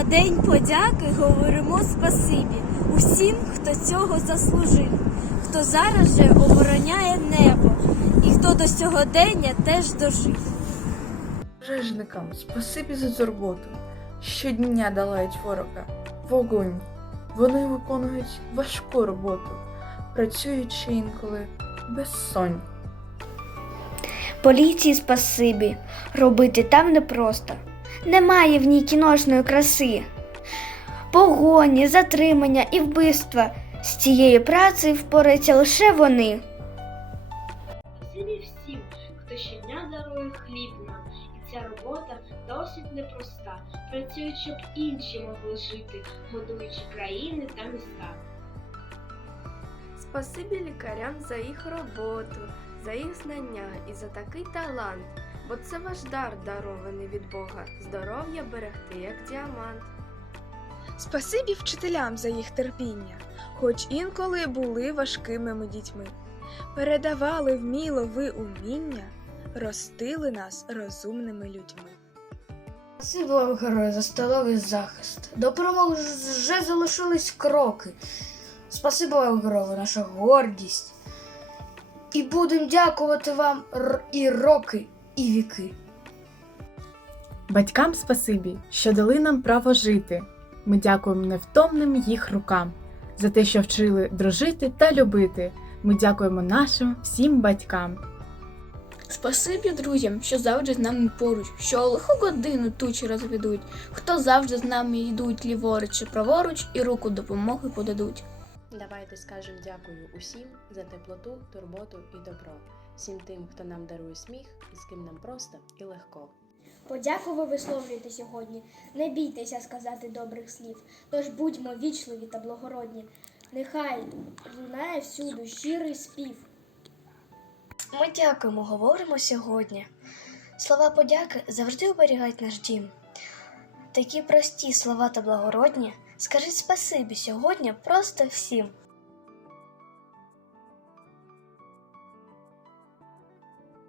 День подяки говоримо спасибі усім, хто цього заслужив, хто зараз же обороняє небо і хто до сьогодення теж дожив. Пожежникам спасибі за турботу. Щодня долають ворога. Вогонь. Вони виконують важку роботу, працюючи інколи безсонь. Поліції спасибі, робити там непросто. Немає в ній кіношної краси. Погоні, затримання і вбивства. З цією працею впораються лише вони. Спасибі всім, хто щодня дарує хліб нам. І ця робота досить непроста. Працюють, щоб інші могли жити, годуючи країни та міста. Спасибі лікарям за їх роботу, за їх знання і за такий талант, бо це ваш дар дарований від Бога, здоров'я берегти як діамант. Спасибі вчителям за їх терпіння, хоч інколи були важкими ми дітьми. Передавали вміло ви уміння, ростили нас розумними людьми. Спасибо вам, герої, за столовий захист. До перемоги вже залишились кроки. Спасибо вам, герої, наша гордість. І будемо дякувати вам р- і роки, і віки. Батькам спасибі, що дали нам право жити. Ми дякуємо невтомним їх рукам за те, що вчили дружити та любити. Ми дякуємо нашим всім батькам. Спасибі друзям, що завжди з нами поруч, що лиху годину тучі розведуть, хто завжди з нами йдуть ліворуч чи праворуч і руку допомоги подадуть. Давайте скажемо дякую усім за теплоту, турботу і добро, всім тим, хто нам дарує сміх і з ким нам просто і легко. Подяку ви висловлюєте сьогодні. Не бійтеся сказати добрих слів, тож будьмо вічливі та благородні. Нехай лунає всюди щирий спів. Ми дякуємо, говоримо сьогодні. Слова подяки завжди оберігають наш дім. Такі прості слова та благородні. Скажіть спасибі сьогодні просто всім.